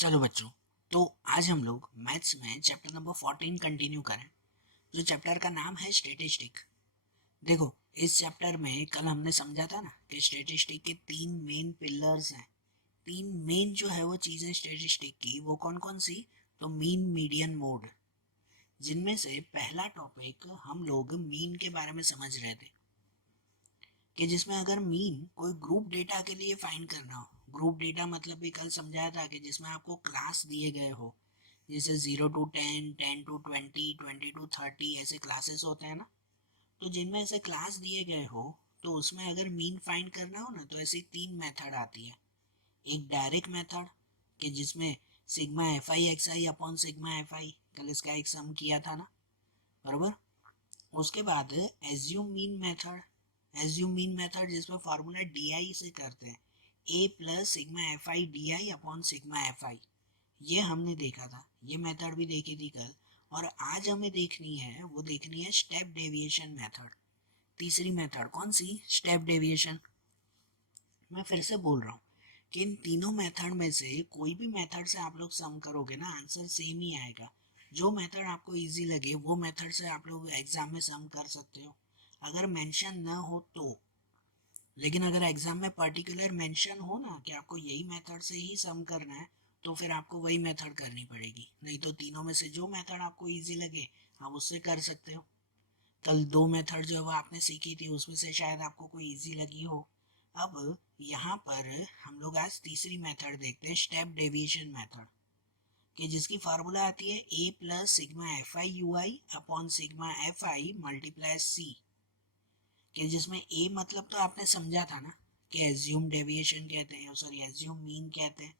चलो बच्चों, तो आज हम लोग मैथ्स में चैप्टर नंबर 14 कंटिन्यू करें, जो चैप्टर का नाम है स्टैटिस्टिक। देखो, इस चैप्टर में कल हमने समझा था ना कि स्टैटिस्टिक के तीन मेन पिलर्स हैं। तीन मेन जो है वो चीज़ें स्टैटिस्टिक की, वो कौन कौन सी? तो मीन, मीडियन, मोड। जिनमें से पहला टॉपिक हम लोग मीन के बारे में समझ रहे थे कि जिसमें अगर मीन कोई ग्रुप डेटा के लिए फाइंड करना हो। ग्रुप डेटा मतलब भी कल समझाया था कि जिसमें आपको क्लास दिए गए हो, जैसे 0 to 10, 10 to 20, 20 to 30 ऐसे क्लासेस होते हैं ना। तो जिनमें ऐसे क्लास दिए गए हो, तो उसमें अगर मीन फाइंड करना हो ना, तो ऐसी तीन मेथड आती है। एक डायरेक्ट मेथड कि जिसमें सिग्मा एफ आई एक्स आई अपॉन सिग्मा एफ आई, कल इसका एक सम किया था ना, बरोबर। उसके बाद assume mean method. Assume mean method जिसमें फार्मूला डी आई से करते हैं, A plus sigma F I D I upon sigma F I. ये हमने देखा था, ये मेथड भी देखी थी कल। और आज हमें देखनी है, वो देखनी है स्टेप डेविएशन मेथड। तीसरी मेथड कौन सी? Step deviation. मैं फिर से बोल रहा हूँ कि इन तीनों मेथड में से कोई भी मेथड से आप लोग सम करोगे ना, आंसर सेम ही आएगा। जो मेथड आपको इजी लगे वो मेथड से आप लोग एग्जाम में सम कर सकते हो, अगर मेंशन ना हो तो। लेकिन अगर एग्जाम में पर्टिकुलर मेंशन हो ना कि आपको यही मेथड से ही सम करना है, तो फिर आपको वही मेथड करनी पड़ेगी। नहीं तो तीनों में से जो मेथड आपको इजी लगे आप उससे कर सकते हो। कल दो मेथड जो है वो आपने सीखी थी, उसमें से शायद आपको कोई इजी लगी हो। अब यहाँ पर हम लोग आज तीसरी मेथड देखते हैं, स्टेप डेविएशन मेथड, कि जिसकी फार्मूला आती है A plus sigma F I U I upon sigma F I multiply C. कि जिसमें ए मतलब तो आपने समझा था ना कि एज्यूम डेविएशन कहते हैं, सॉरी एज्यूम मीन कहते हैं।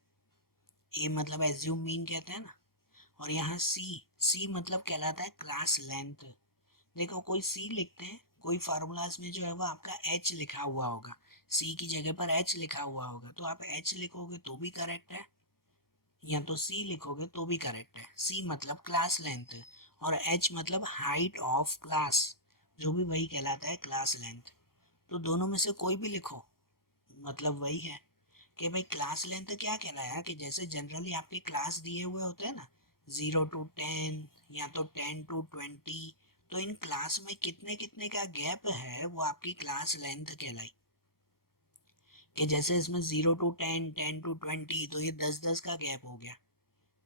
ए मतलब एज्यूम मीन कहते हैं ना। और यहाँ सी, सी मतलब कहलाता है क्लास लेंथ। देखो, कोई सी लिखते हैं, कोई फार्मूलाज में जो है वो आपका एच लिखा हुआ होगा, सी की जगह पर एच लिखा हुआ होगा, तो आप एच लिखोगे तो भी करेक्ट है, या तो सी लिखोगे तो भी करेक्ट है। सी मतलब क्लास लेंथ और एच मतलब हाइट ऑफ क्लास, जो भी वही कहलाता है क्लास लेंथ। तो दोनों में से कोई भी लिखो, मतलब वही है कि भाई क्लास लेंथ क्या कहलाया, कि जैसे जनरली आपके क्लास दिए हुए होते हैं ना, 0 to 10 या तो 10 to 20, तो इन क्लास में कितने कितने का गैप है वो आपकी क्लास लेंथ कहलाई। कि जैसे इसमें 0 to 10, 10 to 20, तो ये 10-10 का गैप हो गया,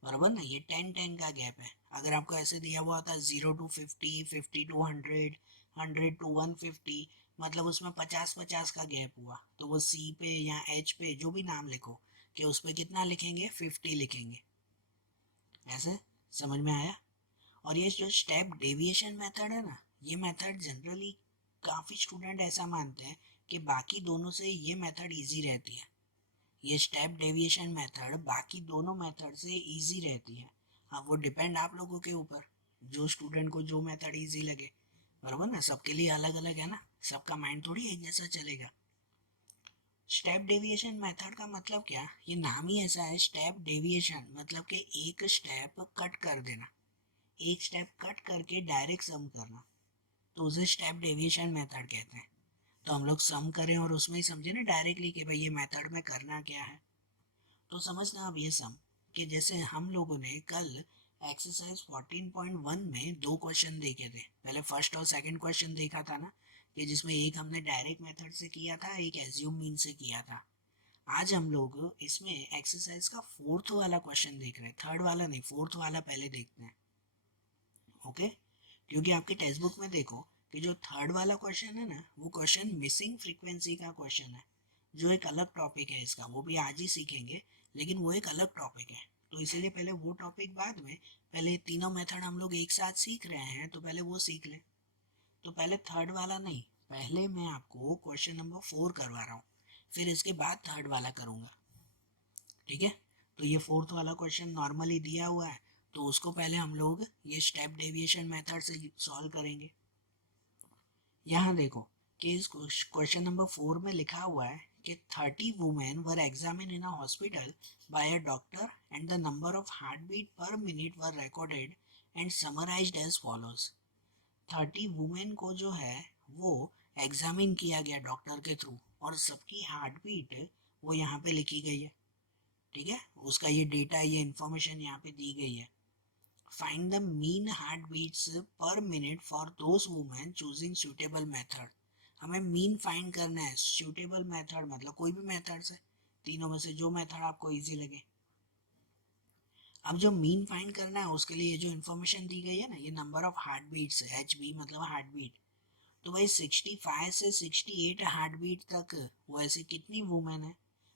बराबर ना। ये 10-10 का गैप है। अगर आपको ऐसे दिया हुआ होता 0 to 50, 50 to 100, 100 to 150, मतलब उसमें 50-50 का गैप हुआ, तो वो सी पे या एच पे जो भी नाम लिखो, कि उस पर कितना लिखेंगे? 50 लिखेंगे। ऐसे समझ में आया? और ये जो स्टेप डेविएशन मेथड है ना, ये मेथड जनरली काफ़ी स्टूडेंट ऐसा मानते हैं कि बाकी दोनों से ये मेथड इजी रहती है। ये स्टेप डेविएशन मेथड बाकी दोनों मेथड से इजी रहती है। हाँ, वो डिपेंड आप लोगों के ऊपर, जो स्टूडेंट को जो मेथड इजी लगे, बराबर ना। सबके लिए अलग अलग है ना, सबका माइंड थोड़ी एक जैसा चलेगा। स्टेप डेविएशन मेथड का मतलब क्या? ये नाम ही ऐसा है, स्टेप डेविएशन मतलब कि एक स्टेप कट कर देना, एक स्टेप कट करके डायरेक्ट सम करना, तो उसे स्टेप डेविएशन मेथड कहते हैं। तो हम लोग सम करें और उसमें ही समझे ना डायरेक्टली कि भाई ये मेथड में करना क्या है। तो समझना अब ये सम, कि जैसे हम लोगों ने कल एक्सरसाइज 14.1 में दो क्वेश्चन देखे थे। पहले फर्स्ट और सेकंड क्वेश्चन देखा था ना, कि जिसमें एक हमने डायरेक्ट मेथड से किया था, एक एज्यूम मीन से किया था। आज हम लोग इसमें एक्सरसाइज का फोर्थ वाला क्वेश्चन देख रहे हैं, थर्ड वाला नहीं, फोर्थ वाला पहले देखते हैं। ओके, क्योंकि आपके टेक्स्ट बुक में देखो कि जो थर्ड वाला क्वेश्चन है ना, वो क्वेश्चन मिसिंग फ्रीक्वेंसी का क्वेश्चन है, जो एक अलग टॉपिक है इसका, वो भी आज ही सीखेंगे, लेकिन वो एक अलग टॉपिक है। तो इसीलिए पहले वो टॉपिक बाद में, पहले तीनों मेथड हम लोग एक साथ सीख रहे हैं, तो पहले वो सीख ले। तो पहले थर्ड वाला नहीं, पहले मैं आपको क्वेश्चन नंबर 4 करवा रहा हूँ, फिर इसके बाद थर्ड वाला करूँगा, ठीक है। तो ये फोर्थ वाला क्वेश्चन नॉर्मली दिया हुआ है, तो उसको पहले हम लोग ये स्टेप डेविएशन मेथड से सॉल्व करेंगे। यहाँ देखो कि इस क्वेश्चन नंबर 4 में लिखा हुआ है कि 30 women were examined in a hospital by a doctor and the number of heartbeat per minute were recorded and summarized as follows. 30 women को जो है वो एग्जामिन किया गया डॉक्टर के थ्रू, और सबकी हार्ट बीट वो यहाँ पे लिखी गई है, ठीक है, उसका ये डेटा, ये इंफॉर्मेशन यहाँ पे दी गई है। Find the mean heartbeats per minute for those women choosing suitable method. हमें मीन फाइंड करना है, सुटेबल मेथड मतलब कोई भी मेथड से, तीनों में से जो मेथड आपको इजी लगे। अब जो मीन फाइंड करना है उसके लिए ये जो इन्फॉर्मेशन दी गई है ना, ये number of heartbeats, H B मतलब हार्ट बीट। तो भाई 65 से 68 हार्ट बीट तक वो ऐसी कितनी वुमेन है,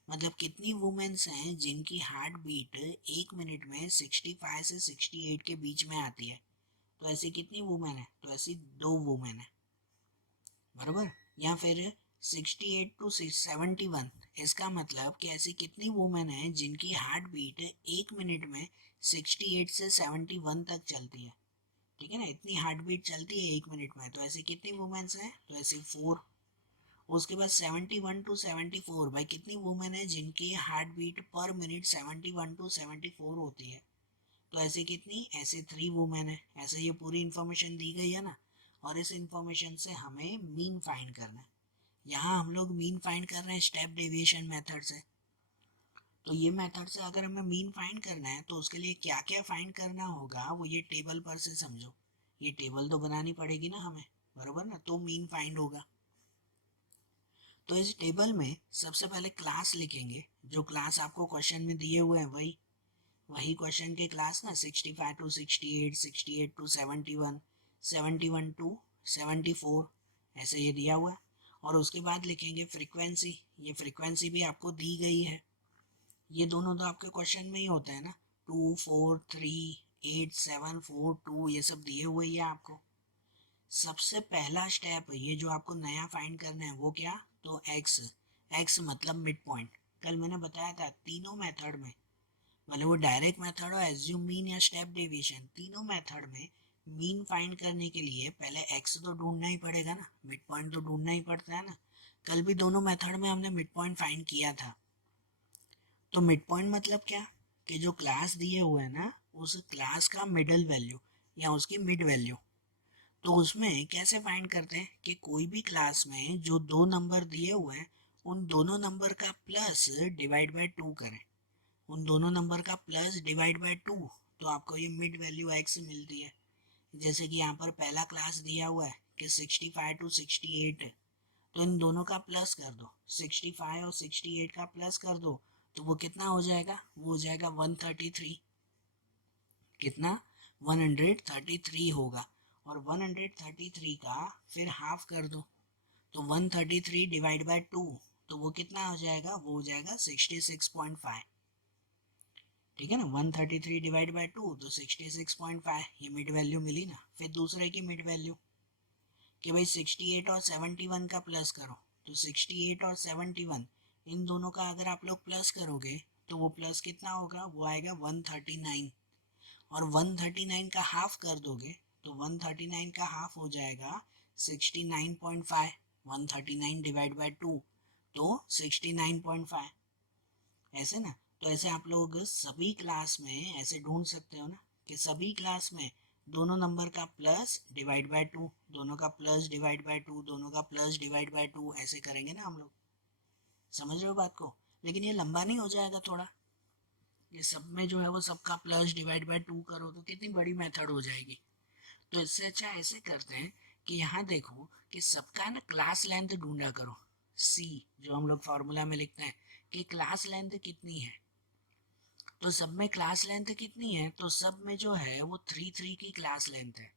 मतलब कितनी वुमेन्स हैं जिनकी हार्ट बीट एक मिनट में 65 से 68 के बीच में आती है। तो ऐसी कितनी वुमेन है, तो ऐसी 2 वुमेन है, बराबर। या फिर 68 टू 71, इसका मतलब कि ऐसी कितनी वुमेन है जिनकी हार्ट बीट एक मिनट में 68 से 71 तक चलती है। ठीक है ना, इतनी हार्ट बीट चलती है एक मिनट में, तो ऐसी कितनी वुमेन्स हैं, तो ऐसी 4। उसके बाद 71 टू 74, भाई कितनी वुमेन है जिनकी heartbeat per minute 71 to 74 होती है, तो ऐसे कितनी, ऐसे 3 वुमेन है। ऐसे ये पूरी इंफॉर्मेशन दी गई है ना, और इस इंफॉर्मेशन से हमें मीन फाइंड करना है। यहाँ हम लोग मीन फाइंड कर रहे हैं स्टेप डेविएशन मेथड से। तो ये मेथड से अगर हमें मीन फाइंड करना है तो उसके लिए क्या क्या फाइंड करना होगा, वो ये टेबल पर से समझो। ये टेबल तो बनानी पड़ेगी ना हमें, बरोबर ना, तो मीन फाइंड होगा। तो इस टेबल में सबसे पहले क्लास लिखेंगे, जो क्लास आपको क्वेश्चन में दिए हुए हैं वही वही क्वेश्चन के क्लास ना, 65 टू 68, 68 टू 71, 71 टू 74, ऐसे ये दिया हुआ है। और उसके बाद लिखेंगे फ्रीक्वेंसी, ये फ्रीक्वेंसी भी आपको दी गई है। ये दोनों तो आपके क्वेश्चन में ही होते हैं ना, 2 4 3 8 7 4 2, ये सब दिए हुए ही है आपको। सबसे पहला स्टेप ये जो आपको नया फाइंड करना है वो क्या, तो एक्स। एक्स मतलब मिड पॉइंट। कल मैंने बताया था तीनों मेथड में, भले वो डायरेक्ट मेथड हो, एज्यूम मीन या स्टेप डेविएशन, तीनों मेथड में मीन फाइंड करने के लिए पहले एक्स तो ढूंढना ही पड़ेगा ना, मिड पॉइंट तो ढूंढना ही पड़ता है ना। कल भी दोनों मेथड में हमने मिड पॉइंट फाइंड किया था। तो मिड पॉइंट मतलब क्या, कि जो क्लास दिए हुए है ना, उस क्लास का मिडल वैल्यू या उसकी मिड वैल्यू। तो उसमें कैसे फाइंड करते हैं कि कोई भी क्लास में जो 2 नंबर दिए हुए हैं उन दोनों नंबर का प्लस डिवाइड बाय 2 करें। उन दोनों नंबर का प्लस डिवाइड बाय 2, तो आपको ये मिड वैल्यू एक्स मिलती है। जैसे कि यहाँ पर पहला क्लास दिया हुआ है कि 65 टू 68, तो इन दोनों का प्लस कर दो, 65 और 68 का प्लस कर दो, तो वो कितना हो जाएगा, वो हो जाएगा 133। कितना, 133 होगा। और 133 का फिर हाफ कर दो, तो 133 डिवाइड बाय 2, तो वो कितना हो जाएगा, वो हो जाएगा 66.5। ठीक है ना, 133 डिवाइड बाय 2 तो 66.5, ये मिड वैल्यू मिली ना। फिर दूसरे की मिड वैल्यू कि भाई 68 और 71 का प्लस करो, तो 68 और 71 इन दोनों का अगर आप लोग प्लस करोगे तो वो प्लस कितना होगा, वो आएगा 139। और 139 का हाफ कर दोगे तो 139 का हाफ हो जाएगा 69.5। 139 डिवाइड बाय 2 तो 69.5, ऐसे ना। तो ऐसे आप लोग सभी क्लास में ऐसे ढूंढ सकते हो ना, कि सभी क्लास में दोनों नंबर का प्लस डिवाइड बाय 2, दोनों का प्लस डिवाइड बाय 2, दोनों का प्लस डिवाइड बाय 2, ऐसे करेंगे ना हम लोग। समझ रहे हो बात को, लेकिन ये लंबा नहीं हो जाएगा थोड़ा, ये सब में जो है वो सबका प्लस डिवाइड बाय 2 करो तो कितनी बड़ी मेथड हो जाएगी। तो इससे अच्छा ऐसे करते हैं कि यहाँ देखो कि सबका ना क्लास लेंथ ढूंढा करो, सी, जो हम लोग फॉर्मूला में लिखते हैं कि क्लास लेंथ कितनी है। तो सब में क्लास लेंथ कितनी है, तो सब में जो है वो 3 की क्लास लेंथ है।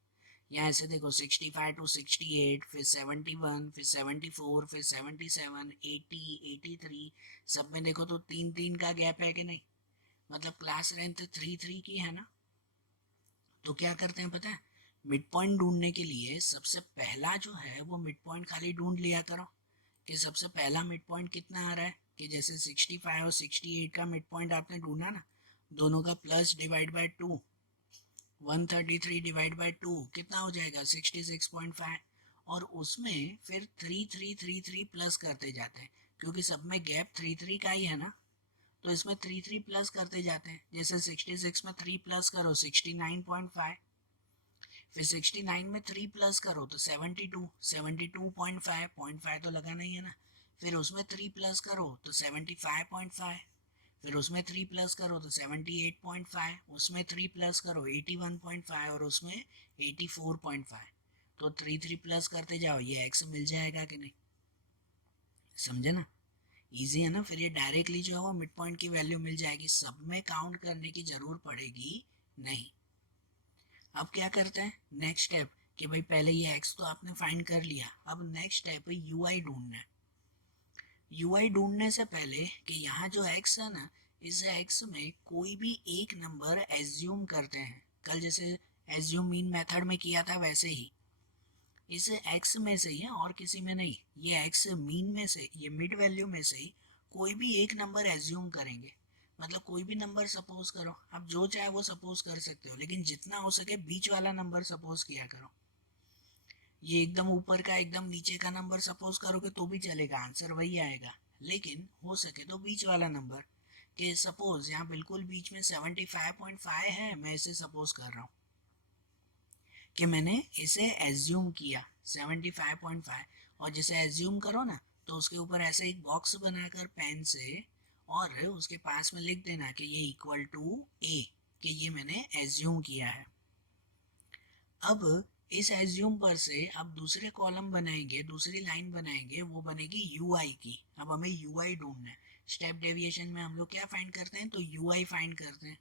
यहाँ ऐसे देखो 65 टू 68, फिर 71, फिर 74, फिर 77, 80, 83, सब में देखो तो 3 का गैप है कि नहीं, मतलब क्लास लेंथ 3 की है ना। तो क्या करते हैं पता है, मिड पॉइंट ढूंढने के लिए सबसे पहला जो है वो मिड पॉइंट खाली ढूंढ लिया करो, कि सबसे पहला मिड पॉइंट कितना आ रहा है, कि जैसे 65 और 68 का मिड पॉइंट आपने ढूंढा ना, दोनों का plus divide by 2, 133 divide by 2 कितना हो जाएगा 66.5। और उसमें फिर 3333 प्लस करते जाते हैं, क्योंकि सब में गैप 33 का ही है ना, तो इसमें 33 प्लस करते जाते हैं। जैसे 66 में 3 प्लस करो 69.5, फिर 69 में 3 प्लस करो तो 72, 72.5, 0.5 तो लगाना ही है ना। फिर उसमें 3 प्लस करो तो 75.5, फिर उसमें 3 प्लस करो तो 78.5, उसमें 3 प्लस करो 81.5 और उसमें 84.5। तो 3 प्लस करते जाओ, ये x मिल जाएगा कि नहीं, समझे ना, इजी है ना। फिर ये डायरेक्टली जो है वो मिड पॉइंट की वैल्यू मिल जाएगी, सब में काउंट करने की जरूरत पड़ेगी नहीं। अब क्या करते हैं नेक्स्ट स्टेप, कि भाई पहले ये x तो आपने फाइंड कर लिया, अब नेक्स्ट स्टेप है ui ढूंढना है। ui ढूंढने से पहले कि यहाँ जो x है ना, इस x में कोई भी एक नंबर एज्यूम करते हैं, कल जैसे एज्यूम मीन मेथड में किया था वैसे ही, इस x में से ही है और किसी में नहीं, ये x मीन में से, ये मिड वैल्यू में से ही कोई भी एक नंबर एज्यूम करेंगे। मतलब कोई भी नंबर सपोज करो, आप जो चाहे वो सपोज कर सकते हो, लेकिन जितना हो सके बीच वाला नंबर सपोज किया करो। ये एकदम ऊपर का एकदम नीचे का नंबर सपोज करोगे तो भी चलेगा, आंसर वही आएगा, लेकिन हो सके तो बीच वाला नंबर, कि सपोज यहाँ बिल्कुल बीच में 75.5 है, मैं इसे सपोज कर रहा हूँ कि मैंने इसे एज्यूम किया 75.5, और जैसे एज्यूम करो ना तो उसके ऊपर ऐसे एक बॉक्स बनाकर पेन से, और उसके पास में लिख देना कि ये इक्वल टू ए, कि ये मैंने एज्यूम किया है। अब इस एज्यूम पर से अब दूसरे कॉलम बनाएंगे, दूसरी लाइन बनाएंगे, वो बनेगी ui की। अब हमें ui ढूंढना है। स्टेप डेविएशन में हम लोग क्या फाइंड करते हैं, तो ui फाइंड करते हैं,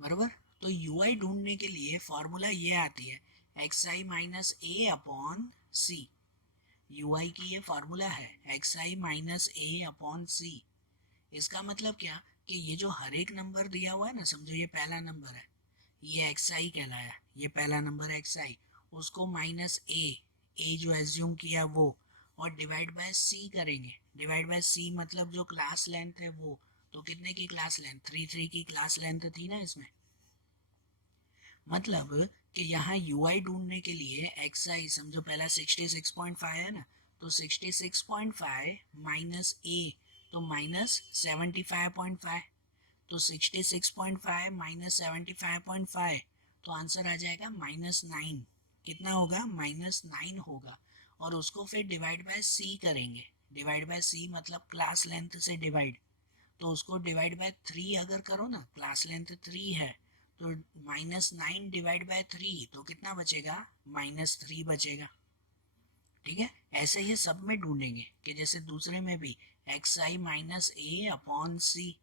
बराबर। तो ui ढूंढने के लिए फॉर्मूला ये आती है xi minus A upon C. ui की ये फॉर्मूला है xi माइनस ए अपॉन सी। इसका मतलब क्या, कि ये जो हर एक नंबर दिया हुआ है ना, समझो ये पहला नंबर है, ये xi कहलाया, ये पहला नंबर xi, उसको माइनस ए जो एज्यूम किया वो, और डिवाइड बाय सी करेंगे। डिवाइड बाय सी मतलब जो क्लास लेंथ है वो, तो कितने की क्लास लेंथ, 3 की क्लास लेंथ थी ना इसमें। मतलब कि यहाँ ui ढूंढने के लिए xi समझो पहला 66.5 है ना, तो 66.5 माइनस ए, तो माइनस 75.5, तो 66.5 माइनस 75.5, तो आंसर आ जाएगा -9। कितना होगा, -9 होगा। और उसको फिर डिवाइड बाय सी करेंगे। डिवाइड बाय सी मतलब क्लास लेंथ से डिवाइड, तो उसको डिवाइड बाय 3 अगर करो ना, क्लास लेंथ 3 है, तो -9 डिवाइड बाय 3, तो कितना बचेगा, -3 बचेगा। ठीक है, ऐसे ये सब में ढूंढेंगे, कि जैसे दूसरे में भी xi minus A upon C,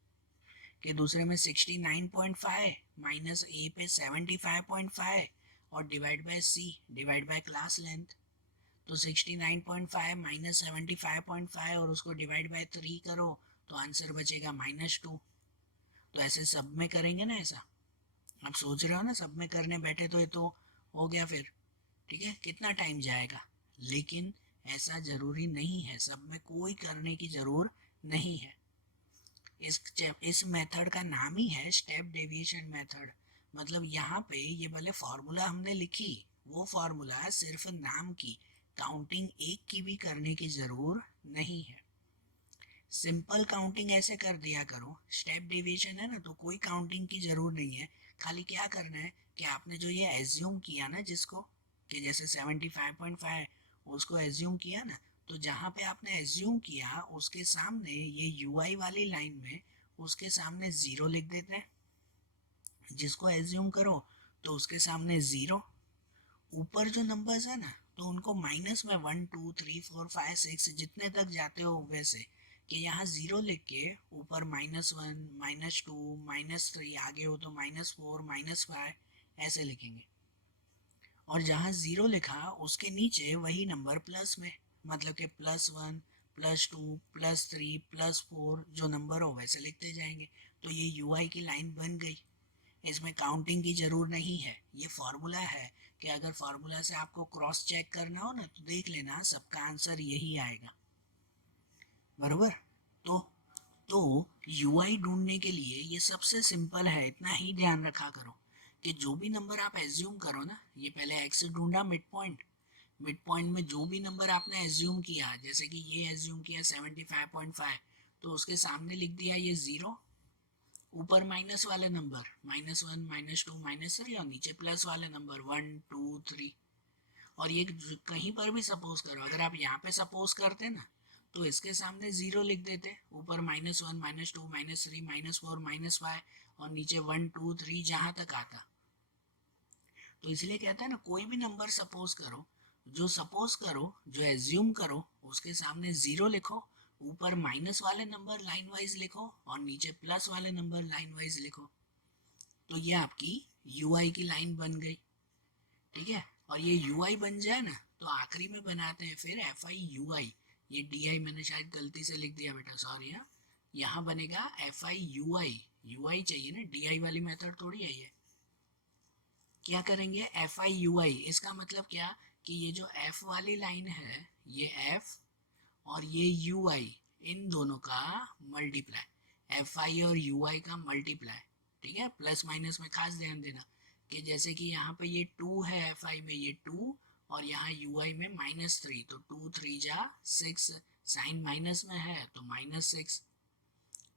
कि दूसरे में 69.5 माइनस ए पे 75.5, और divide by C, divide by class length, तो 69.5 माइनस 75.5 और उसको डिवाइड बाय 3 करो, तो आंसर बचेगा -2। तो ऐसे सब में करेंगे ना ऐसा, आप सोच रहे हो ना, सब में करने बैठे तो ये तो हो गया फिर, ठीक है, कितना टाइम जाएगा। लेकिन ऐसा जरूरी नहीं है, सब में कोई करने की जरूरत नहीं है। इस मेथड का नाम ही है स्टेप डेविएशन मेथड। मतलब यहाँ पे ये भले फॉर्मूला हमने लिखी, वो फॉर्मूला सिर्फ नाम की, काउंटिंग एक की भी करने की जरूरत नहीं है। सिंपल काउंटिंग ऐसे कर दिया करो, स्टेप डेविएशन है ना तो कोई काउंटिंग की जरूरत नहीं है। खाली क्या करना है कि आपने जो ये एज्यूम किया ना, जिसको कि जैसे 75.5 उसको एज्यूम किया ना, तो जहाँ पे आपने एज्यूम किया उसके सामने ये ui वाली लाइन में उसके सामने 0 लिख देते हैं। जिसको एज्यूम करो तो उसके सामने 0, ऊपर जो नंबर्स है ना तो उनको माइनस में 1 2 3 4 5 6 जितने तक जाते हो वैसे, कि यहाँ 0 लिख के ऊपर -1 -2 -3, आगे हो तो -4 -5 ऐसे लिखेंगे। और जहाँ 0 लिखा उसके नीचे वही नंबर प्लस में, मतलब कि +1 +2 +3 +4 जो नंबर हो वैसे लिखते जाएंगे। तो ये ui की लाइन बन गई, इसमें काउंटिंग की जरूरत नहीं है। ये फॉर्मूला है कि अगर फॉर्मूला से आपको क्रॉस चेक करना हो ना तो देख लेना, सबका आंसर यही आएगा, बरोबर। तो तो ui ढूंढने के लिए ये सबसे सिंपल है, इतना ही ध्यान रखा करो कि जो भी नंबर आप एज्यूम करो ना, ये पहले x ढूंढा मिड पॉइंट, मिड पॉइंट में जो भी नंबर आपने एज्यूम किया, जैसे कि ये एज्यूम किया 75.5, तो उसके सामने लिख दिया ये 0, ऊपर माइनस वाले नंबर -1 -2 -3, और नीचे प्लस वाले नंबर 1 2 3। और ये कहीं पर भी सपोज करो, अगर आप यहाँ पे सपोज करते ना तो इसके सामने 0 लिख देते, ऊपर -1 -2 -3 -4 -5 और नीचे 1 2 3 जहाँ तक आता। तो इसलिए कहता है ना, कोई भी नंबर सपोज करो, जो एज्यूम करो, उसके सामने 0 लिखो, ऊपर माइनस वाले नंबर लाइन वाइज लिखो और नीचे प्लस वाले नंबर लाइन वाइज लिखो। तो ये आपकी यूआई की लाइन बन गई, ठीक है। और ये यूआई बन जाए ना, तो आखिरी में बनाते हैं फिर एफ आई यू आई। ये डी आई मैंने शायद गलती से लिख दिया बेटा, सॉरी। यहाँ बनेगा F I U I, U I चाहिए ना, डी आई वाली मेथड थोड़ी है ये। क्या करेंगे, एफ आई यू आई, इसका मतलब क्या कि ये जो एफ वाली लाइन है, ये एफ और ये यू आई, इन दोनों का मल्टीप्लाई, एफ आई और यू आई का मल्टीप्लाई, ठीक है। प्लस माइनस में खास ध्यान देना कि जैसे कि यहाँ पे ये 2 है, एफ आई में ये 2 और यहाँ यू आई में -3, तो 2 3 जा 6, साइन माइनस में है तो -6।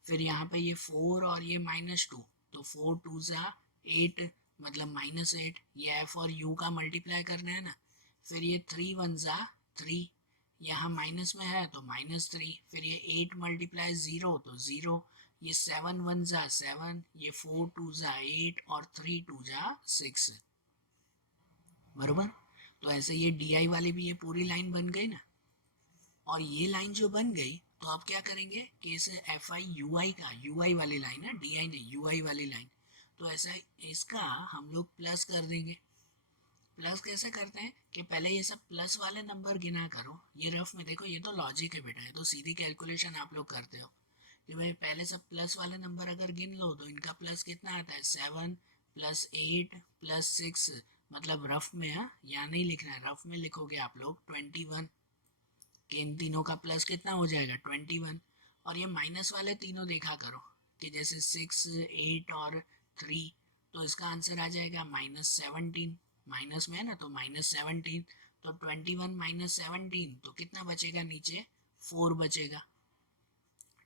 फिर यहाँ पे ये 4 और ये -2, तो 4 2 जा 8, मतलब -8। ये एफ और यू का मल्टीप्लाई करना है ना। फिर ये 3 1 जा 3, यहाँ माइनस में है तो -3। फिर ये 8 मल्टीप्लाई 0 तो 0। ये 7 1 जा 7, ये 4 2 जा 8 और 3 2 जा 6, बरोबर। तो ऐसे ये डी आई वाली भी ये पूरी लाइन बन गई ना। और ये लाइन जो बन गई, तो आप क्या करेंगे कि इसे एफ आई यू आई का, यू आई वाली लाइन है, डी आई नहीं, यू आई वाली लाइन, तो ऐसा इसका हम लोग प्लस कर देंगे। प्लस कैसे करते हैं कि पहले ये सब प्लस वाले नंबर गिना करो। ये रफ में देखो, ये तो लॉजिक है बेटा, ये तो सीधी कैलकुलेशन आप लोग करते हो कि भाई पहले सब प्लस वाले नंबर अगर गिन लो तो इनका प्लस कितना आता है, 7 + 8 + 6, मतलब रफ में, हाँ यहाँ नहीं लिखना है, रफ में लिखोगे आप लोग 21, कि इन तीनों का प्लस कितना हो जाएगा 21। और ये माइनस वाले तीनों देखा करो कि जैसे 6 8 और 3, तो इसका आंसर आ जाएगा -17, माइनस में है ना तो -17। तो 21 - 17 तो कितना बचेगा नीचे, 4 बचेगा,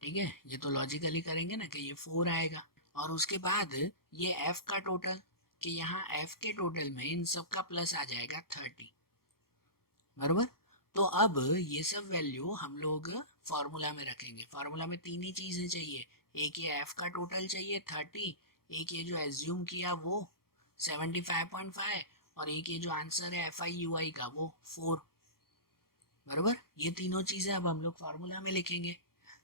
ठीक है। ये तो लॉजिकली करेंगे ना कि ये 4 आएगा। और उसके बाद ये f का टोटल, कि यहाँ f के टोटल में इन सब का प्लस आ जाएगा 30, बरोबर। तो अब ये सब वैल्यू हम लोग फार्मूला में रखेंगे। फार्मूला में तीन ही चीजें चाहिए, एक ये f का टोटल चाहिए 30, एक ये जो एज्यूम किया वो 75.5, और एक ये जो आंसर है एफ आई यू आई का वो 4, बरोबर। ये तीनों चीजें अब हम लोग फार्मूला में लिखेंगे।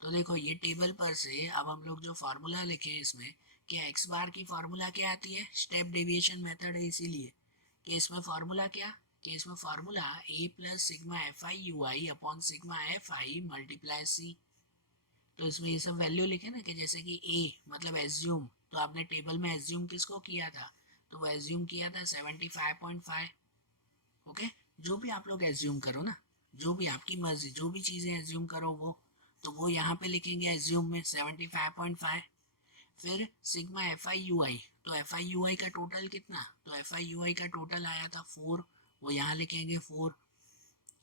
तो देखो ये टेबल पर से अब हम लोग जो फार्मूला लिखे इसमें, कि एक्स बार की फार्मूला क्या आती है, स्टेप डेविएशन मेथड है, इसीलिए कि इसमें फार्मूला क्या, कि इसमें formula a + sigma F I U I upon sigma F I multiply C. तो इसमें ये सब वैल्यू लिखे ना, कि जैसे कि a मतलब एज्यूम, तो आपने टेबल में एज्यूम किसको किया था, तो वो एज्यूम किया था 75.5, ओके। जो भी आप लोग एज्यूम करो ना, जो भी आपकी मर्जी, जो भी चीज़ें एज्यूम करो वो, तो वो यहाँ पे लिखेंगे एज्यूम में 75.5। फिर सिग्मा एफ आई यू आई, तो एफ आई यू आई का टोटल कितना, तो एफ आई यू आई का टोटल आया था 4, वो यहाँ लिखेंगे 4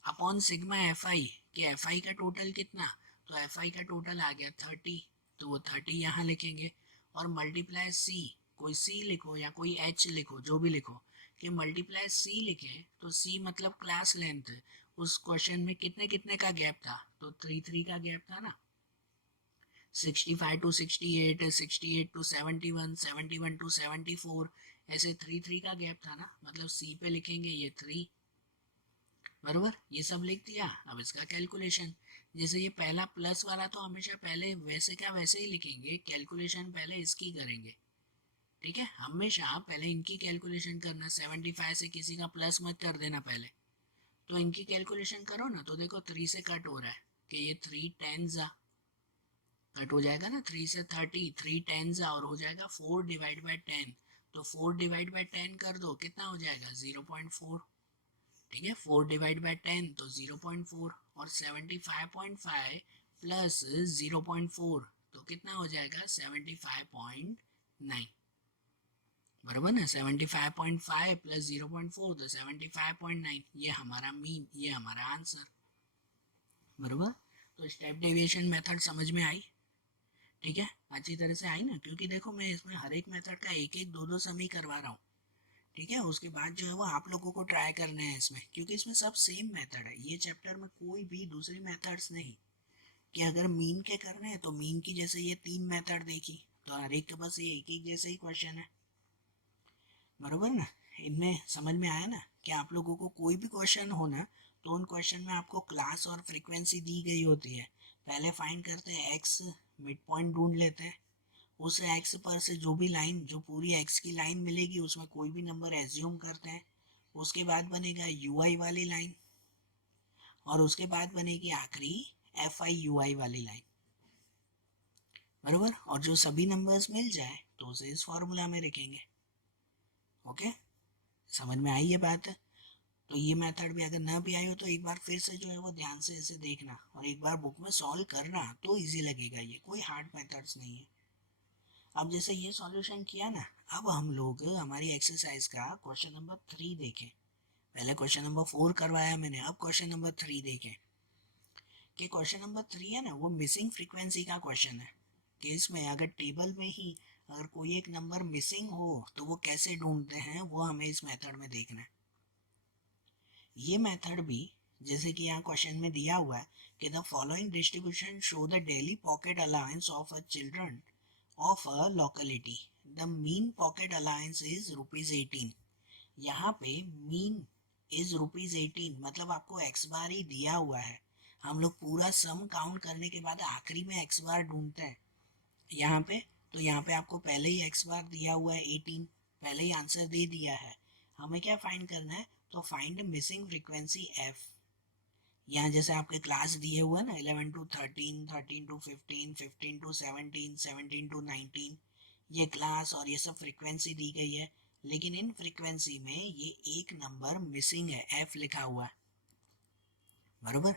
अपॉन सिग्मा एफ आई, कि एफ आई का टोटल कितना, तो एफ आई का टोटल आ गया 30, तो वो 30 यहाँ लिखेंगे। और मल्टीप्लाई सी, कोई सी लिखो या कोई एच लिखो, जो भी लिखो, कि मल्टीप्लाई सी लिखे, तो सी मतलब क्लास लेंथ। उस क्वेश्चन में कितने कितने का गैप था, तो 3 3 का गैप था ना, 65 to 68, 68 to 71, 71 to 74, ऐसे 3 3 का गैप था ना, मतलब सी पे लिखेंगे ये 3, बरोबर। ये सब लिख दिया। अब इसका कैलकुलेशन, जैसे ये पहला प्लस वाला तो हमेशा पहले वैसे का वैसे ही लिखेंगे, कैलकुलेशन पहले इसकी करेंगे, ठीक है। हमेशा पहले इनकी कैलकुलेशन करना, 75 से किसी का प्लस मत कर देना पहले। तो इनकी कैलकुलेशन करो ना, तो देखो 3 से कट हो रहा है, कि ये 3 10 कट हो जाएगा ना, 3 से 30, 3 10 और हो जाएगा 4 डिवाइड बाई 10, तो 4 डिवाइड बाई 10 कर दो, कितना हो जाएगा 0.4, ठीक है। 4 डिवाइड बाई 10 तो 0.4, और 75.5 प्लस 0.4 तो कितना हो जाएगा 75.9, बराबर ना। 75.5 प्लस 0.4 तो 75.9, ये हमारा मीन, ये हमारा आंसर, बराबर। तो स्टेप डेविएशन मेथड समझ में आई, ठीक है, अच्छी तरह से आई ना, क्योंकि देखो मैं इसमें हर एक मेथड का एक एक दो दो सम ही करवा रहा हूँ, ठीक है। उसके बाद जो है वो आप लोगों को ट्राई करने हैं इसमें, क्योंकि इसमें सब सेम मेथड है, ये चैप्टर में कोई भी दूसरी मेथड्स नहीं, कि अगर मीन के करना है तो मीन की जैसे ये 3 मेथड देखी, तो हर एक के बस ये एक एक जैसे ही क्वेश्चन है, बरोबर ना। इनमें समझ में आया ना कि आप लोगों को कोई भी क्वेश्चन हो ना, तो उन क्वेश्चन में आपको क्लास और फ्रीक्वेंसी दी गई होती है। पहले फाइंड करते हैं एक्स, मिड पॉइंट ढूंढ लेते हैं, उस एक्स पर से जो भी लाइन, जो पूरी एक्स की लाइन मिलेगी उसमें कोई भी नंबर एज्यूम करते हैं, उसके बाद बनेगा यू आई वाली लाइन, और उसके बाद बनेगी आखिरी एफ आई यू आई वाली लाइन, बरोबर। और जो सभी नंबर्स मिल जाए तो उसे इस फॉर्मूला में लिखेंगे। ओके, समझ में आई ये बात है। तो ये मेथड भी अगर ना भी आई हो तो एक बार फिर से जो है वो ध्यान से इसे देखना और एक बार बुक में सॉल्व करना, तो इजी लगेगा, ये कोई हार्ड मेथड्स नहीं है। अब जैसे ये सॉल्यूशन किया ना, अब हम लोग हमारी एक्सरसाइज का क्वेश्चन नंबर 3 देखें। पहले क्वेश्चन नंबर 4 करवाया मैंने, अब क्वेश्चन नंबर 3 देखें। कि क्वेश्चन नंबर 3 है ना, वो मिसिंग फ्रीक्वेंसी का क्वेश्चन है। कि इसमें अगर टेबल में ही अगर कोई एक नंबर मिसिंग हो तो वो कैसे ढूंढते हैं, वो हमें इस मेथड में देखना है। ये मेथड भी जैसे कि यहाँ क्वेश्चन में दिया हुआ है कि the following distribution show the daily pocket allowance of a children of a locality, the mean pocket allowance is ₹18। यहाँ पे मीन इज ₹18, मतलब आपको एक्स बार ही दिया हुआ है। हम लोग पूरा सम काउंट करने के बाद आखिरी में एक्स बार ढूंढते हैं यहाँ पे। तो यहाँ पे आपको पहले ही एक्स बार दिया हुआ है 18, पहले ही आंसर दे दिया है। हमें क्या फाइंड करना है, तो फाइंड मिसिंग फ्रीक्वेंसी एफ। यहाँ जैसे आपके क्लास दिए हुए ना 11 to 13, 13 to 15, 15 to 17, 17 to 19, ये क्लास और ये सब फ्रीक्वेंसी दी गई है। लेकिन इन फ्रीक्वेंसी में ये एक नंबर मिसिंग है, एफ लिखा हुआ है, बरोबर।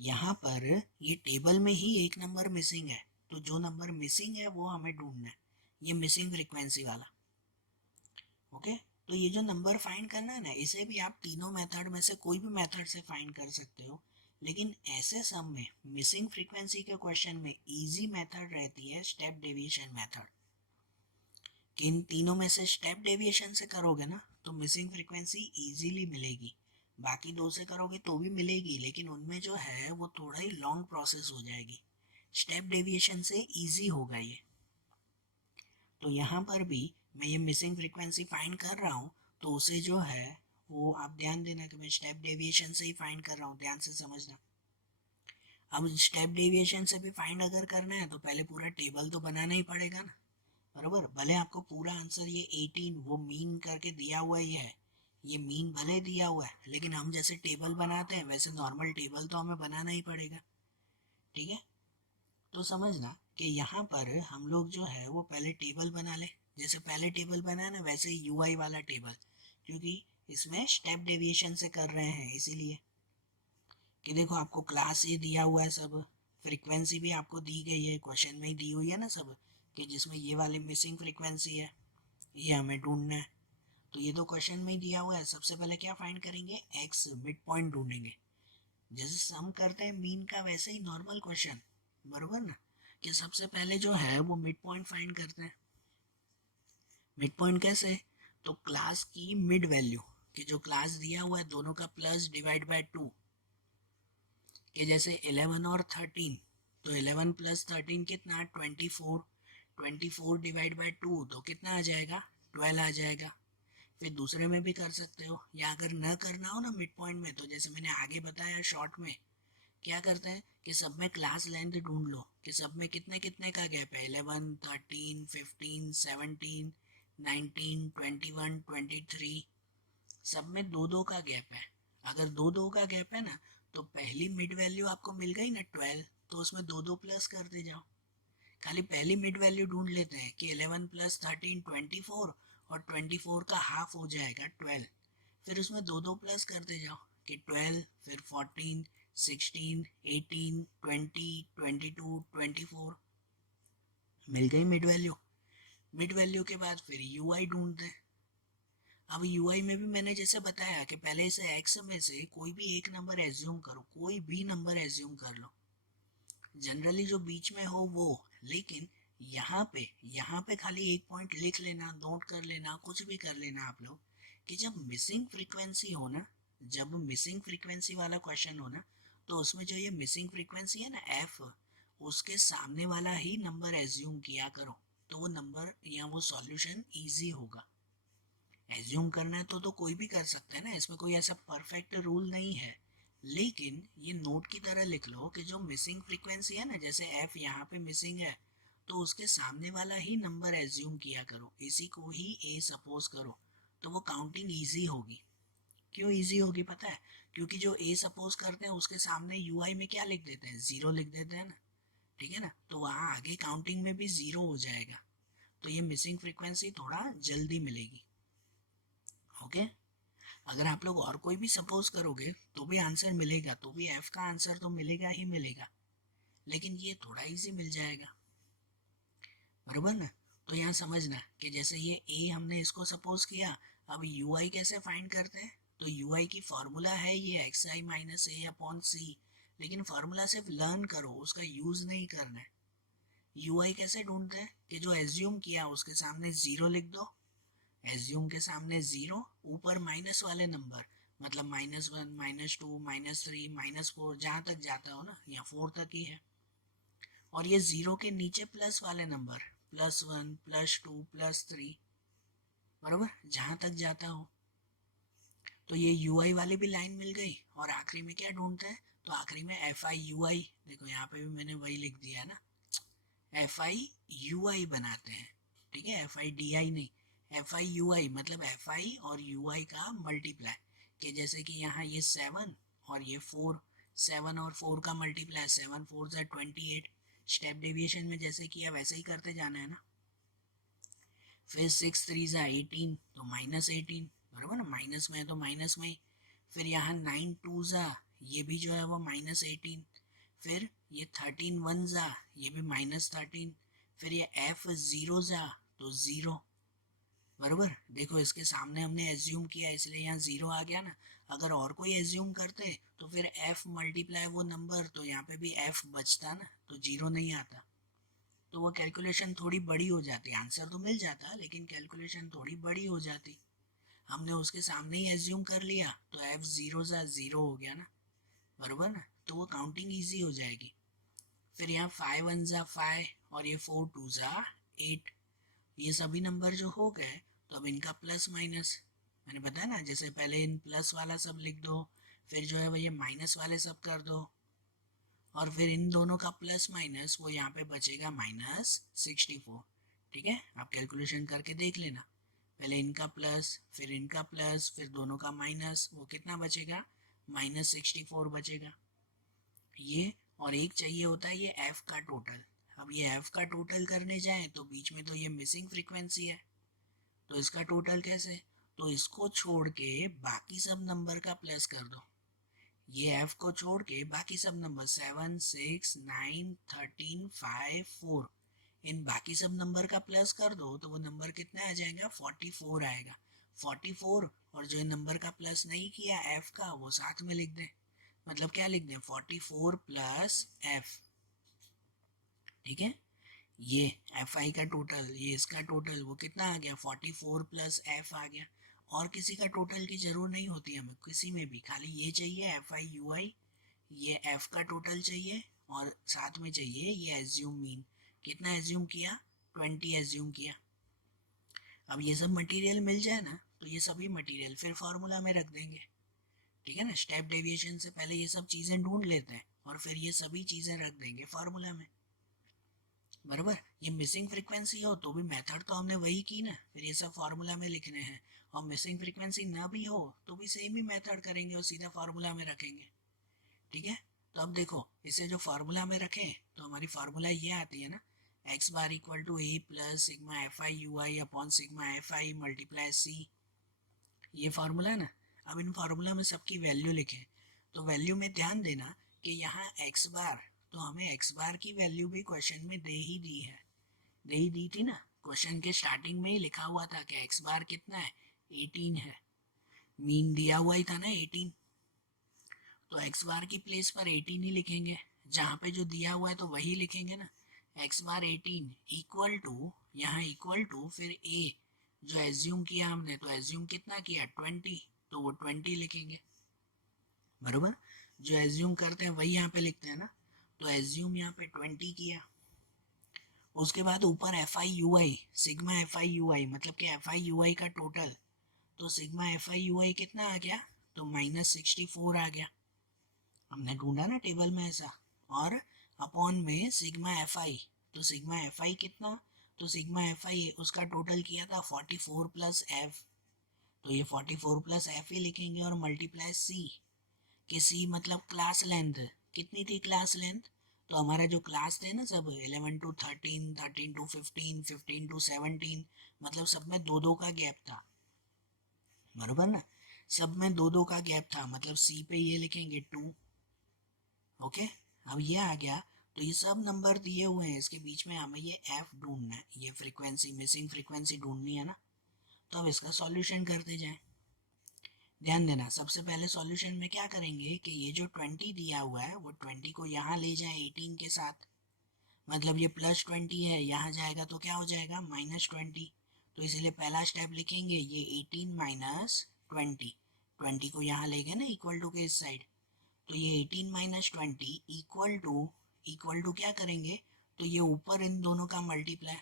यहाँ पर ये टेबल में ही एक नंबर मिसिंग है, तो जो नंबर मिसिंग है वो हमें ढूंढना है, ये मिसिंग फ्रीक्वेंसी वाला। ओके, तो ये जो नंबर फाइंड करना है ना, इसे भी आप तीनों मेथड में से कोई भी मेथड से फाइंड कर सकते हो। लेकिन ऐसे सम में मिसिंग फ्रीक्वेंसी के क्वेश्चन में इजी मेथड रहती है स्टेप डेविएशन मेथड। कि इन तीनों में से स्टेप डेविएशन से करोगे ना तो मिसिंग फ्रीक्वेंसी इजीली मिलेगी। बाकी दो से करोगे तो भी मिलेगी, लेकिन उनमें जो है वो थोड़ा ही लॉन्ग प्रोसेस हो जाएगी। स्टेप डेविएशन से इजी होगा ये। तो यहाँ पर भी मैं ये मिसिंग फ्रीक्वेंसी फाइंड कर रहा हूँ, तो उसे जो है वो आप ध्यान देना कि मैं स्टेप डेविएशन से ही फाइंड कर रहा हूँ, ध्यान से समझना। अब स्टेप डेविएशन से भी फाइंड अगर करना है तो पहले पूरा टेबल तो बनाना ही पड़ेगा ना, बरोबर। भले आपको पूरा आंसर ये 18 वो मीन करके दिया हुआ ही है, ये मीन भले दिया हुआ है, लेकिन हम जैसे टेबल बनाते हैं वैसे नॉर्मल टेबल तो हमें बनाना ही पड़ेगा, ठीक है। तो समझना कि यहाँ पर हम लोग जो है वो पहले टेबल बना ले, जैसे पहले टेबल बनाया ना वैसे ही यूआई वाला टेबल, क्योंकि इसमें स्टेप डेविएशन से कर रहे हैं इसीलिए। कि देखो आपको क्लास ये दिया हुआ है सब, फ्रीक्वेंसी भी आपको दी गई है, क्वेश्चन में ही दी हुई है ना सब, कि जिसमें ये वाली मिसिंग फ्रीक्वेंसी है, ये हमें ढूंढना है। तो ये तो क्वेश्चन में ही दिया हुआ है। सबसे पहले क्या फाइंड करेंगे, एक्स मिड पॉइंट ढूंढेंगे, जैसे सम करते हैं मीन का वैसे ही नॉर्मल क्वेश्चन, बरोबर ना। कि सबसे पहले जो है वो मिड पॉइंट फाइंड करते हैं। मिड पॉइंट कैसे, तो क्लास की मिड वैल्यू, कि जो क्लास दिया हुआ है दोनों का प्लस डिवाइड बाय 2, कि जैसे 11 और 13, तो 11 प्लस 13 कितना 24, 24 डिवाइड बाय 2 तो कितना आ जाएगा 12 आ जाएगा। फिर दूसरे में भी कर सकते हो, या अगर न करना हो ना मिड पॉइंट में, तो जैसे मैंने आगे बताया शॉर्ट में क्या करते हैं कि सब में क्लास लेंथ ढूंढ लो, कि सब में कितने कितने का गैप है, 11, 13, 15, 17, 19, 21, 23, सब में दो दो का गैप है। अगर दो दो का गैप है ना, तो पहली मिड वैल्यू आपको मिल गई ना 12, तो उसमें दो दो प्लस करते जाओ। खाली पहली मिड वैल्यू ढूंढ लेते हैं कि 11 प्लस 13 24, और 24 का हाफ हो जाएगा 12। फिर उसमें दो दो प्लस करते जाओ कि 12, फिर 14, 16, 18, 20, 22, 24, मिल गई मिड वैल्यू। मिड वैल्यू के बाद फिर यू आई ढूंढते हैं। अब यूआई में भी मैंने जैसे बताया कि पहले इसे एक्स में से कोई भी एक नंबर एज्यूम करो, कोई भी नंबर एज्यूम कर लो, जनरली जो बीच में हो वो। लेकिन यहाँ पे खाली एक पॉइंट लिख लेना, नोट कर लेना, कुछ भी कर लेना आप लोग, कि जब मिसिंग फ्रीक्वेंसी हो ना, जब मिसिंग फ्रीक्वेंसी वाला क्वेश्चन हो ना, तो उसमें जो ये मिसिंग फ्रीक्वेंसी है ना एफ, उसके सामने वाला ही नंबर एज्यूम किया करो, तो वो नंबर या वो सॉल्यूशन इजी होगा। एज्यूम करना है तो कोई भी कर सकता है ना, इसमें कोई ऐसा परफेक्ट रूल नहीं है। लेकिन ये नोट की तरह लिख लो कि जो मिसिंग फ्रीक्वेंसी है ना, जैसे एफ यहाँ पे मिसिंग है, तो उसके सामने वाला ही नंबर एज्यूम किया करो, इसी को ही ए सपोज करो, तो वो काउंटिंग इजी होगी। क्यों इजी होगी पता है? क्योंकि जो ए सपोज करते हैं उसके सामने यू आई में क्या लिख देते हैं, जीरो लिख देते हैं ना, ठीक है ना, तो वहाँ आगे काउंटिंग में भी जीरो हो जाएगा, तो ये मिसिंग फ्रीक्वेंसी थोड़ा जल्दी मिलेगी। ओके, अगर आप लोग और कोई भी सपोज करोगे तो भी आंसर मिलेगा, तो भी एफ का आंसर तो मिलेगा ही मिलेगा, लेकिन ये थोड़ा इजी मिल जाएगा, बराबर ना। तो यहाँ समझना कि जैसे ये ए हमने इसको सपोज किया, अब यू आई कैसे फाइंड करते हैं, तो यू आई की फॉर्मूला है ये x I minus A upon सी, लेकिन फॉर्मूला सिर्फ लर्न करो, उसका यूज नहीं करना है। यू आई कैसे ढूंढते हैं कि जो एज्यूम किया उसके सामने जीरो लिख दो, एज्यूम के सामने जीरो, ऊपर माइनस वाले नंबर, मतलब -1 -2 -3 -4 जहाँ तक जाता हो ना, या 4 तक ही है, और ये जीरो के नीचे प्लस वाले नंबर, +1 +2 +3, बराबर जहाँ तक जाता हो। तो ये यू आई वाली भी लाइन मिल गई, और आखिरी में क्या ढूंढते हैं, तो आखिरी में एफ आई यू आई, देखो यहाँ पे भी मैंने वही लिख दिया ना, एफ आई यू आई बनाते हैं, ठीक है, एफ आई डी आई नहीं, एफ आई यू आई, मतलब एफ आई और यू आई का मल्टीप्लाई, कि जैसे कि यहाँ ये 7 और ये 4, 7 और 4 का मल्टीप्लाई, 7 4 ज़ा 28, स्टेप डेविएशन में जैसे किया वैसे ही करते जाना है ना। फिर 6 3 ज़ा 18, तो -18, बराबर ना, माइनस में है तो माइनस में ही। फिर यहाँ 9 2 ज़ा, ये भी जो है वो -18, फिर ये 13 1 ज़ा, ये भी -13, फिर ये एफ 0 ज़ा, तो 0, बराबर। देखो इसके सामने हमने एज्यूम किया इसलिए यहाँ 0 आ गया ना, अगर और कोई एज्यूम करते तो फिर एफ मल्टीप्लाई वो नंबर, तो यहाँ पे भी एफ बचता ना, तो 0 नहीं आता, तो वो कैलकुलेशन थोड़ी बड़ी हो जाती, आंसर तो मिल जाता लेकिन कैलकुलेशन थोड़ी बड़ी हो जाती। हमने उसके सामने ही एज्यूम कर लिया, तो एफ 0 ज़ा 0 हो गया ना, बराबर ना, तो वो काउंटिंग ईजी हो जाएगी। फिर यहाँ 5 1 ज़ा 5 और ये 4 2 ज़ा 8, ये सभी नंबर जो हो गए, तो अब इनका प्लस माइनस, मैंने बताया ना, जैसे पहले इन प्लस वाला सब लिख दो, फिर जो है वो ये माइनस वाले सब कर दो, और फिर इन दोनों का प्लस माइनस, वो यहाँ पे बचेगा -64, ठीक है, आप कैलकुलेशन करके देख लेना, पहले इनका प्लस फिर इनका प्लस फिर दोनों का माइनस, वो कितना बचेगा, -64 बचेगा ये। और एक चाहिए होता है ये एफ का टोटल, अब ये एफ का टोटल करने जाएं तो बीच में तो ये मिसिंग फ्रीक्वेंसी है, तो इसका टोटल कैसे, तो इसको छोड़ के बाकी सब नंबर का प्लस कर दो, ये एफ को छोड़ के बाकी सब नंबर 7 6 9 13 5 4, इन बाकी सब नंबर का प्लस कर दो, तो वो नंबर कितना आ जाएगा, 44 आएगा, 44, और जो नंबर का प्लस नहीं किया एफ का वो साथ में लिख दें, मतलब क्या लिख दें, 44 प्लस एफ, ठीक है। ये एफ आई का टोटल, ये इसका टोटल, वो कितना आ गया, 44 प्लस एफ आ गया। और किसी का टोटल की जरूर नहीं होती हमें किसी में भी, खाली ये चाहिए एफ आई यू आई, ये एफ का टोटल चाहिए, और साथ में चाहिए ये एज्यूम मीन, कितना एज्यूम किया, 20 एज्यूम किया। अब ये सब मटेरियल मिल जाए ना, तो ये सभी मटेरियल फिर फार्मूला में रख देंगे, ठीक है ना, स्टेप डेविएशन से पहले ये सब चीज़ें ढूंढ लेते हैं और फिर ये सभी चीज़ें रख देंगे फार्मूला में, बराबर। ये मिसिंग फ्रीक्वेंसी हो तो भी मेथड तो हमने वही की ना, फिर ये सब फार्मूला में लिखने हैं, और मिसिंग फ्रीक्वेंसी ना भी हो तो भी सेम ही मेथड करेंगे और सीधा फार्मूला में रखेंगे, ठीक है। तो अब देखो इसे जो फार्मूला में रखें तो हमारी फार्मूला ये आती है ना, X bar equal to A plus sigma F I U I upon sigma F I multiply C, ये फार्मूला है ना। अब इन फार्मूला में सबकी वैल्यू लिखें, तो वैल्यू में ध्यान देना कि यहाँ एक्स बार, तो हमें एक्स बार की वैल्यू भी क्वेश्चन में दे ही दी है, दे ही दी थी ना, क्वेश्चन के स्टार्टिंग में ही लिखा हुआ था कि एक्स बार कितना है, 18 है, मीन दिया हुआ ही था ना 18, तो एक्स बार की प्लेस पर 18 ही लिखेंगे, जहाँ पे जो दिया हुआ है तो वही लिखेंगे ना, एक्स बार 18 इक्वल टू, यहाँ इक्वल टू फिर ए जो एज्यूम किया हमने, तो एज्यूम कितना किया 20, तो वो 20 लिखेंगे, बरोबर, जो एज्यूम करते हैं वही यहाँ पे लिखते हैं ना। तो एज्यूम यहाँ पे 20 किया, उसके बाद ऊपर F I U I, sigma F I U I मतलब कि एफ आई यू आई का टोटल, तो sigma F I U I कितना आ गया, तो -64 आ गया, हमने ढूंढा ना टेबल में ऐसा। और अपॉन में सिग्मा एफ आई, तो सिग्मा एफ आई कितना, तो सिग्मा एफ आई उसका टोटल किया था 44 प्लस एफ, तो ये 44 प्लस एफ ही लिखेंगे और मल्टीप्लाई सी, कि सी मतलब क्लास लेंथ, कितनी थी क्लास लेंथ, तो हमारा जो क्लास थे ना सब 11 टू 13, 13 टू 15, 15 टू 17, मतलब सब में दो दो का गैप था, बरोबर ना, सब में दो दो का गैप था, मतलब सी पे ये लिखेंगे 2। ओके, अब ये आ गया, तो ये सब नंबर दिए हुए हैं, इसके बीच में हमें ये एफ ढूंढना है, ये फ्रीक्वेंसी, मिसिंग फ्रीक्वेंसी ढूंढनी है ना। तो अब इसका सॉल्यूशन करते जाएं। ध्यान देना, सबसे पहले सॉल्यूशन में क्या करेंगे कि ये जो 20 दिया हुआ है वो 20 को यहाँ ले जाएं 18 के साथ, मतलब ये +20 है, यहाँ जाएगा तो क्या हो जाएगा -20, तो इसीलिए पहला स्टेप लिखेंगे ये 18 माइनस 20, 20 को यहाँ ले गए ना इक्वल टू के इस साइड, तो ये 18 माइनस 20 इक्वल टू क्या करेंगे, तो ये ऊपर इन दोनों का मल्टीप्लाई,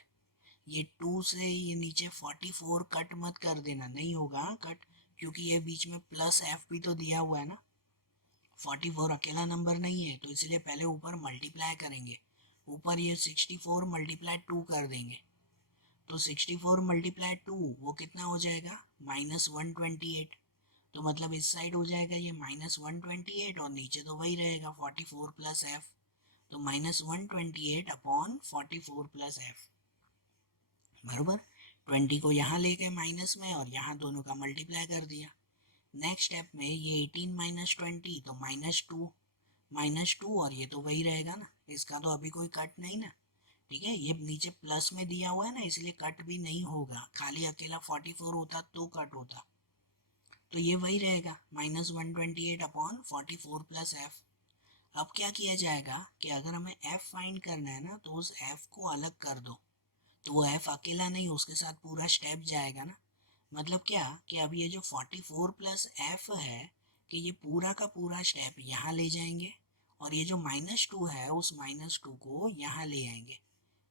ये 2 से ये नीचे 44 कट मत कर देना, नहीं होगा कट, क्योंकि ये बीच में प्लस एफ भी तो दिया हुआ है ना, 44 अकेला नंबर नहीं है, तो इसलिए पहले ऊपर मल्टीप्लाई करेंगे, ऊपर ये 64 मल्टीप्लाई 2 कर देंगे, तो 64 मल्टीप्लाई 2 वो कितना हो जाएगा -128, तो मतलब इस साइड हो जाएगा ये -128 और नीचे तो वही रहेगा 44 प्लस एफ, तो -128 अपॉन 44 प्लस एफ, बराबर, 20 को यहाँ लेके माइनस में और यहाँ दोनों का मल्टीप्लाई कर दिया। नेक्स्ट स्टेप में ये 18 माइनस 20 तो -2 और ये तो वही रहेगा ना, इसका तो अभी कोई कट नहीं ना, ठीक है, ये नीचे प्लस में दिया हुआ है ना इसलिए कट भी नहीं होगा, खाली अकेला 44 होता तो कट होता, तो ये वही रहेगा -128 अपॉन 44 प्लस एफ। अब क्या किया जाएगा कि अगर हमें एफ फाइंड करना है ना तो उस एफ को अलग कर दो, तो वो एफ अकेला नहीं उसके साथ पूरा स्टेप जाएगा ना, मतलब क्या कि अब ये जो 44 प्लस एफ है कि ये पूरा का पूरा स्टेप यहाँ ले जाएंगे और ये जो -2 है उस -2 को यहाँ ले आएंगे,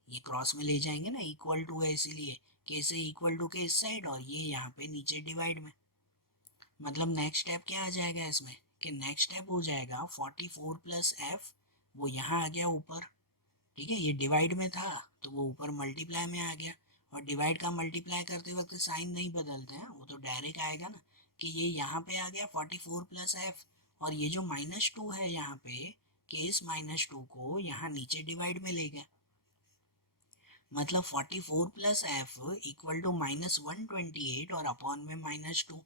ये क्रॉस में ले जाएंगे ना, इक्वल टू है इसीलिए कि इसे इक्वल टू के इस साइड और ये यहाँ पे नीचे डिवाइड में, मतलब नेक्स्ट स्टेप क्या आ जाएगा इसमें कि नेक्स्ट स्टेप हो जाएगा 44 प्लस एफ, वो यहाँ आ गया ऊपर, ठीक है, ये डिवाइड में था तो वो ऊपर मल्टीप्लाई में आ गया, और डिवाइड का मल्टीप्लाई करते वक्त साइन नहीं बदलते हैं, वो तो डायरेक्ट आएगा ना, कि ये यहाँ पे आ गया 44 प्लस एफ, और ये जो -2 है यहाँ पे कि इस -2 को यहाँ नीचे डिवाइड में ले गया, मतलब 44 प्लस एफ इक्वल टू -128 और अपॉन में -2,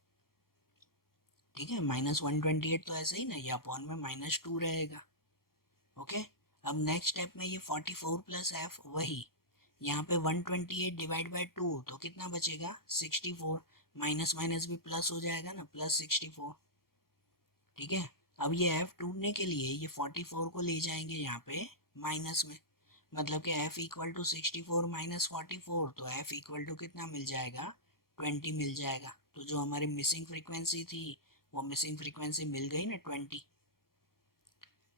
ठीक है, -128 तो ऐसे ही ना, ये अपॉन में -2 रहेगा। ओके, अब नेक्स्ट स्टेप में ये 44 प्लस एफ वही, यहाँ पे 128 डिवाइड बाई 2 तो कितना बचेगा 64, माइनस माइनस भी प्लस हो जाएगा ना, +64, ठीक है। अब ये एफ ढूंढने के लिए ये 44 को ले जाएंगे यहाँ पे माइनस में, मतलब कि एफ इक्वल टू 64 माइनस 44, तो एफ इक्वल टू कितना मिल जाएगा 20 मिल जाएगा, तो जो हमारी मिसिंग फ्रीक्वेंसी थी वो मिसिंग फ्रीक्वेंसी मिल गई ना 20।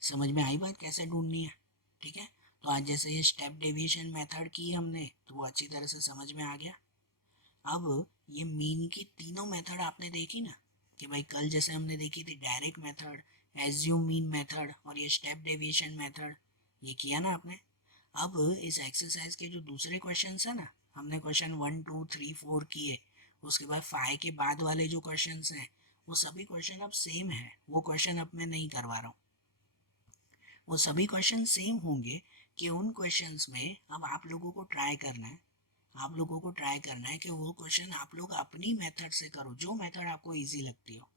समझ में आई बात कैसे ढूंढनी है, ठीक है। तो आज जैसे ये स्टेप डेविएशन मेथड की हमने तो वो अच्छी तरह से समझ में आ गया। अब ये मीन की तीनों मेथड आपने देखी ना, कि भाई कल जैसे हमने देखी थी direct method, assume mean method और ये स्टेप डेविएशन मेथड, ये किया ना आपने। अब इस एक्सरसाइज के जो दूसरे क्वेश्चन है ना, हमने क्वेश्चन 1 2 3 4 किए, उसके बाद 5 के बाद वाले जो क्वेश्चन हैं वो सभी क्वेश्चन अब सेम है, वो क्वेश्चन अब मैं नहीं करवा रहा हूँ, वो सभी क्वेश्चन सेम होंगे, कि उन क्वेश्चंस में अब आप लोगों को ट्राई करना है, आप लोगों को ट्राई करना है कि वो क्वेश्चन आप लोग अपनी मेथड से करो, जो मेथड आपको इजी लगती हो,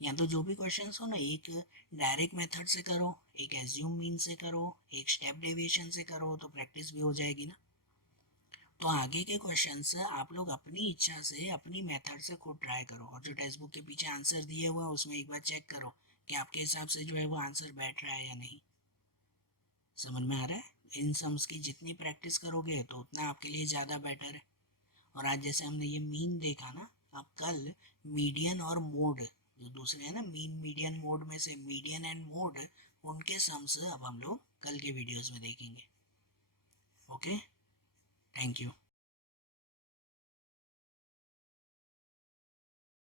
या तो जो भी क्वेश्चंस हो ना, एक डायरेक्ट मेथड से करो, एक एज्यूम मीन से करो, एक स्टेप डेविएशन से करो, तो प्रैक्टिस भी हो जाएगी ना। तो आगे के क्वेश्चंस आप लोग अपनी इच्छा से अपनी मेथड से खुद ट्राई करो, और जो टेक्स्ट बुक के पीछे आंसर दिए हुए हैं उसमें एक बार चेक करो कि आपके हिसाब से जो है वो आंसर बैठ रहा है या नहीं। समझ में आ रहा है, इन सम्स की जितनी प्रैक्टिस करोगे तो उतना आपके लिए ज़्यादा बेटर है। और आज जैसे हमने ये मीन देखा ना, अब कल मीडियन और मोड, जो दूसरे हैं ना मीन मीडियन मोड में से मीडियन एंड मोड, उनके सम्स अब हम लोग कल के वीडियोस में देखेंगे। Okay, thank you.